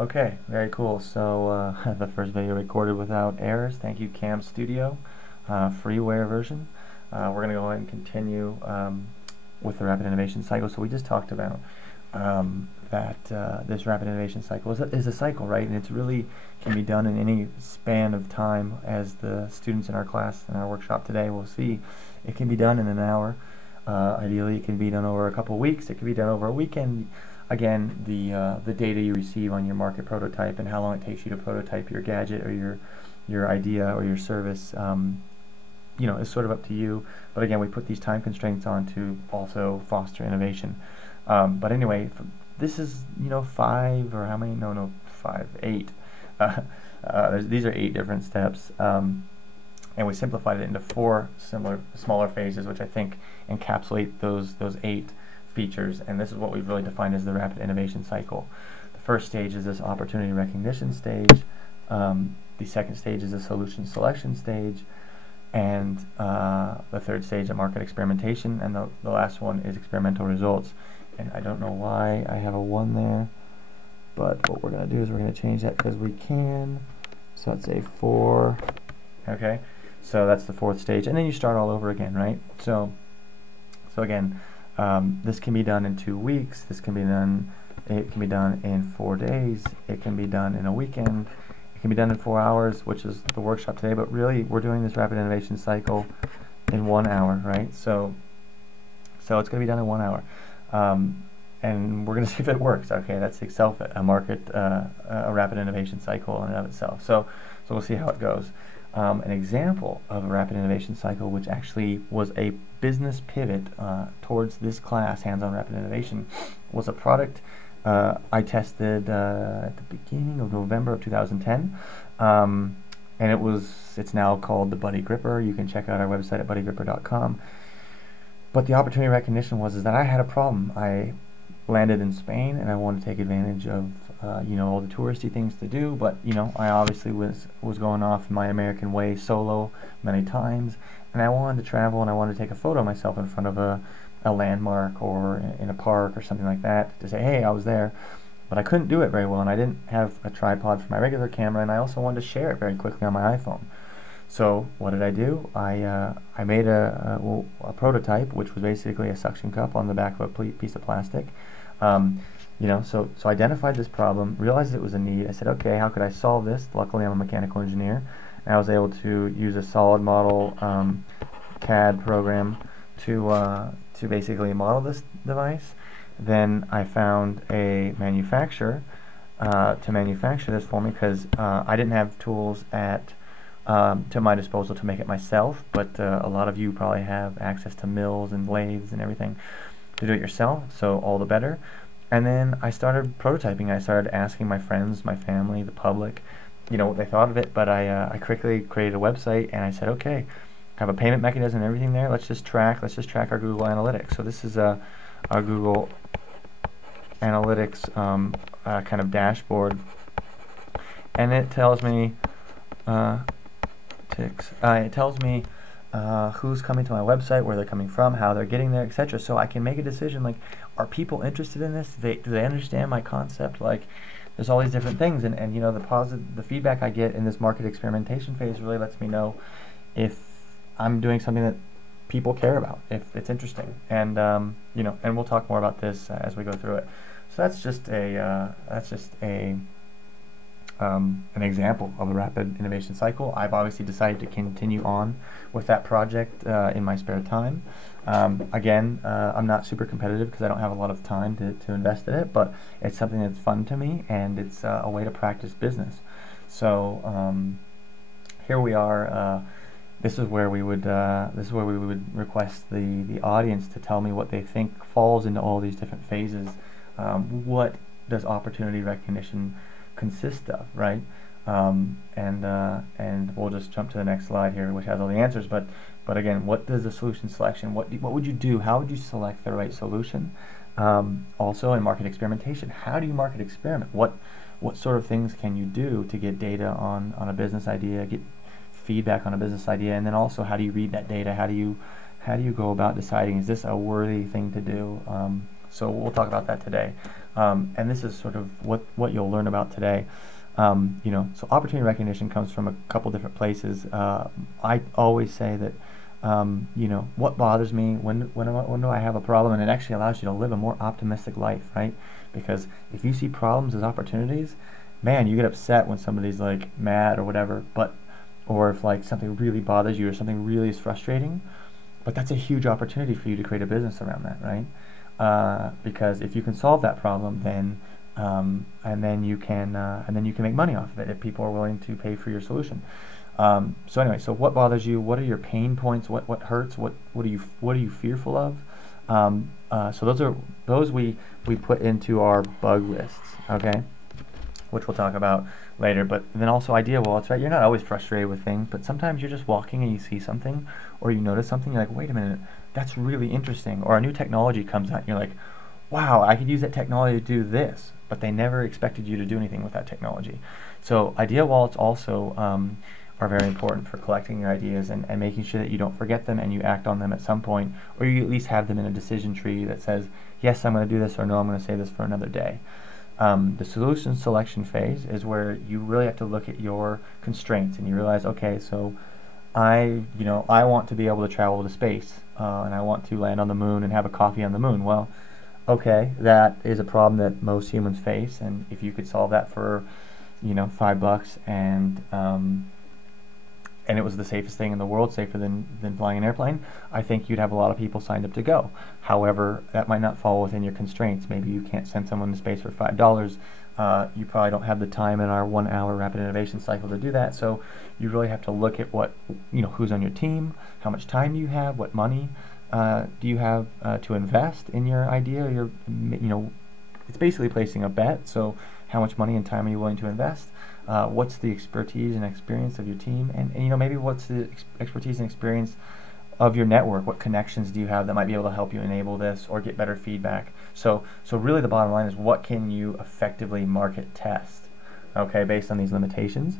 Okay, very cool. So the first video recorded without errors. Thank you, CamStudio, freeware version. We're going to go ahead and continue with the rapid innovation cycle. So we just talked about that this rapid innovation cycle is a cycle, right? And it's really can be done in any span of time, as the students in our class in our workshop today will see. It can be done in an hour. Ideally, it can be done over a couple of weeks. It can be done over a weekend. Again, the data you receive on your market prototype and how long it takes you to prototype your gadget or your idea or your service, is sort of up to you. But again, we put these time constraints on to also foster innovation. But anyway, this is 5 or how many? No, 5, 8. These are 8 different steps, and we simplified it into 4 smaller phases, which I think encapsulate those 8 features, and this is what we've really defined as the rapid innovation cycle. The first stage is this opportunity recognition stage, the second stage is a solution selection stage, and the third stage, a market experimentation, and the last one is experimental results. And I don't know why I have a 1 there, but what we're going to do is we're going to change that because we can. So let's say 4. Okay, so that's the 4th stage, and then you start all over again, right? So again, this can be done in 2 weeks. This can be done. It can be done in 4 days. It can be done in a weekend. It can be done in 4 hours, which is the workshop today. But really, we're doing this rapid innovation cycle in 1 hour, right? So it's going to be done in 1 hour, and we're going to see if it works. Okay, that's itself a rapid innovation cycle in and of itself. So we'll see how it goes. An example of a rapid innovation cycle, which actually was a business pivot towards this class, hands-on rapid innovation, was a product I tested at the beginning of November of 2010, and it's now called the BuddyGripper. You can check out our website at buddygripper.com. But the opportunity recognition was that I had a problem. I landed in Spain, and I wanted to take advantage of all the touristy things to do, but I obviously was going off my American way solo many times, and I wanted to travel, and I wanted to take a photo of myself in front of a landmark or in a park or something like that to say, hey, I was there. But I couldn't do it very well, and I didn't have a tripod for my regular camera, and I also wanted to share it very quickly on my iPhone. So what did I do? I made a prototype, which was basically a suction cup on the back of a piece of plastic. So I identified this problem, realized it was a need. I said, okay, how could I solve this? Luckily, I'm a mechanical engineer, and I was able to use a solid model CAD program to basically model this device. Then I found a manufacturer to manufacture this for me, because I didn't have tools to my disposal to make it myself, but a lot of you probably have access to mills and lathes and everything to do it yourself, so all the better. And then I started prototyping. I started asking my friends, my family, the public, what they thought of it. But I quickly created a website, and I said, okay, I have a payment mechanism and everything there. Let's just track our Google Analytics. So this is our Google Analytics kind of dashboard, and it tells me who's coming to my website, where they're coming from, how they're getting there, etc. So I can make a decision like, are people interested in this? Do they understand my concept? Like, there's all these different things, and the feedback I get in this market experimentation phase really lets me know if I'm doing something that people care about, if it's interesting, and and we'll talk more about this as we go through it. So that's just an example of a rapid innovation cycle. I've obviously decided to continue on with that project in my spare time. Again, I'm not super competitive because I don't have a lot of time to invest in it, but it's something that's fun to me, and it's a way to practice business. So here we are. This is where we would request the audience to tell me what they think falls into all these different phases. What does opportunity recognition consist of, right? And we'll just jump to the next slide here, which has all the answers. But again, what does the solution selection? What would you do? How would you select the right solution? Also, in market experimentation, how do you market experiment? What sort of things can you do to get data on a business idea, get feedback on a business idea, and then also how do you read that data? How do you go about deciding, is this a worthy thing to do? So we'll talk about that today. And this is sort of what you'll learn about today. So opportunity recognition comes from a couple different places. I always say that, what bothers me, when do I have a problem, and it actually allows you to live a more optimistic life, right? Because if you see problems as opportunities, man, you get upset when somebody's like mad or whatever, or if like something really bothers you or something really is frustrating, but that's a huge opportunity for you to create a business around that, right? Because if you can solve that problem, then and then you can make money off of it if people are willing to pay for your solution. So anyway, so what bothers you? What are your pain points? What hurts? What are you fearful of? So those we put into our bug lists, okay, which we'll talk about later. But then also IDEO wallets, right? You're not always frustrated with things, but sometimes you're just walking and you see something, or you notice something, you're like, wait a minute, that's really interesting. Or a new technology comes out, and you're like, wow, I could use that technology to do this, but they never expected you to do anything with that technology. So IDEO wallets also are very important for collecting your ideas and making sure that you don't forget them and you act on them at some point, or you at least have them in a decision tree that says, yes, I'm going to do this, or no, I'm going to save this for another day. The solution selection phase is where you really have to look at your constraints and you realize, okay, so I want to be able to travel to space and I want to land on the moon and have a coffee on the moon. Well, okay, that is a problem that most humans face, and if you could solve that for $5 and it was the safest thing in the world, safer than flying an airplane, I think you'd have a lot of people signed up to go. However, that might not fall within your constraints. Maybe you can't send someone to space for $5. You probably don't have the time in our 1 hour rapid innovation cycle to do that, so you really have to look at who's on your team, how much time do you have, what money do you have to invest in your idea. It's basically placing a bet, so how much money and time are you willing to invest? What's the expertise and experience of your team, and maybe what's the expertise and experience of your network? What connections do you have that might be able to help you enable this or get better feedback? So really the bottom line is, what can you effectively market test, okay, based on these limitations?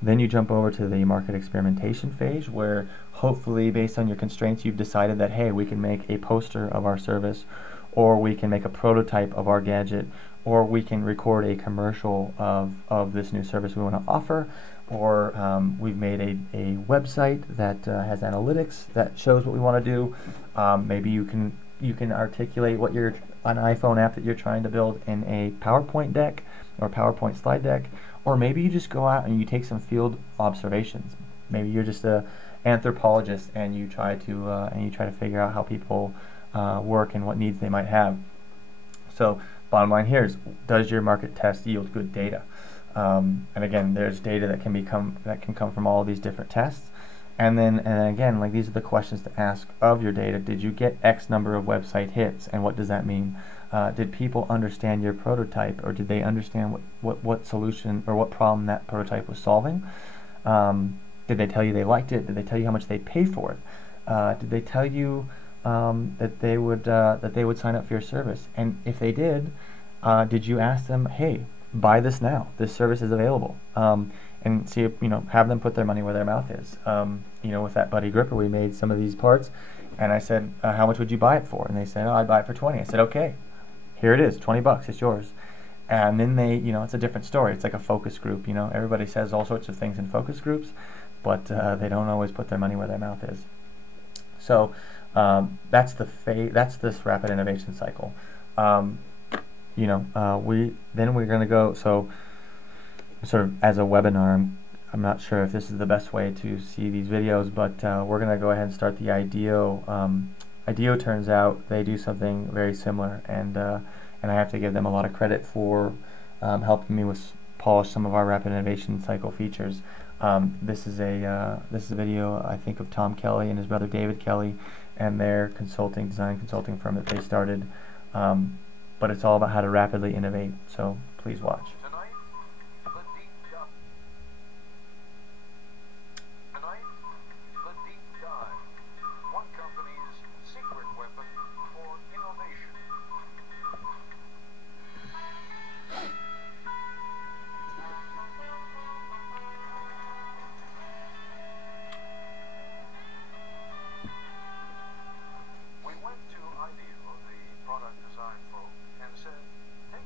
Then you jump over to the market experimentation phase, where hopefully based on your constraints you've decided that, hey, we can make a poster of our service, or we can make a prototype of our gadget, or we can record a commercial of this new service we want to offer, or we've made a website that has analytics that shows what we want to do. Maybe you can articulate what an iPhone app that you're trying to build in a PowerPoint deck or PowerPoint slide deck, or maybe you just go out and you take some field observations. Maybe you're just an anthropologist and you try to figure out how people work and what needs they might have. So bottom line here is, does your market test yield good data? And again, there's data that can come from all of these different tests. And again, like, these are the questions to ask of your data. Did you get X number of website hits, and what does that mean? Did people understand your prototype, or did they understand what solution or what problem that prototype was solving? Did they tell you they liked it? Did they tell you how much they pay for it? Did they tell you that they would sign up for your service? And if they did you ask them, hey, buy this now, this service is available, and see if, have them put their money where their mouth is. With that BuddyGripper, we made some of these parts, and I said, how much would you buy it for? And they said, oh, I'd buy it for 20. I said, okay, here it is, $20, it's yours. And then they, it's a different story. It's like a focus group. Everybody says all sorts of things in focus groups, but they don't always put their money where their mouth is. So that's this rapid innovation cycle. We're going to go, so sort of as a webinar, I'm not sure if this is the best way to see these videos, but we're going to go ahead and start the IDEO. IDEO, turns out they do something very similar, and I have to give them a lot of credit for helping me polish some of our rapid innovation cycle features. This is a video, I think, of Tom Kelly and his brother David Kelly and their design consulting firm that they started. But it's all about how to rapidly innovate, so please watch. Tonight, the deep dive. One company's secret weapon for innovation. We went to IDEO, the product design folk, and said, take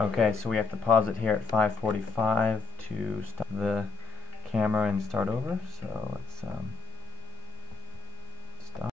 Okay, so we have to pause it here at 5:45 to stop the camera and start over. So let's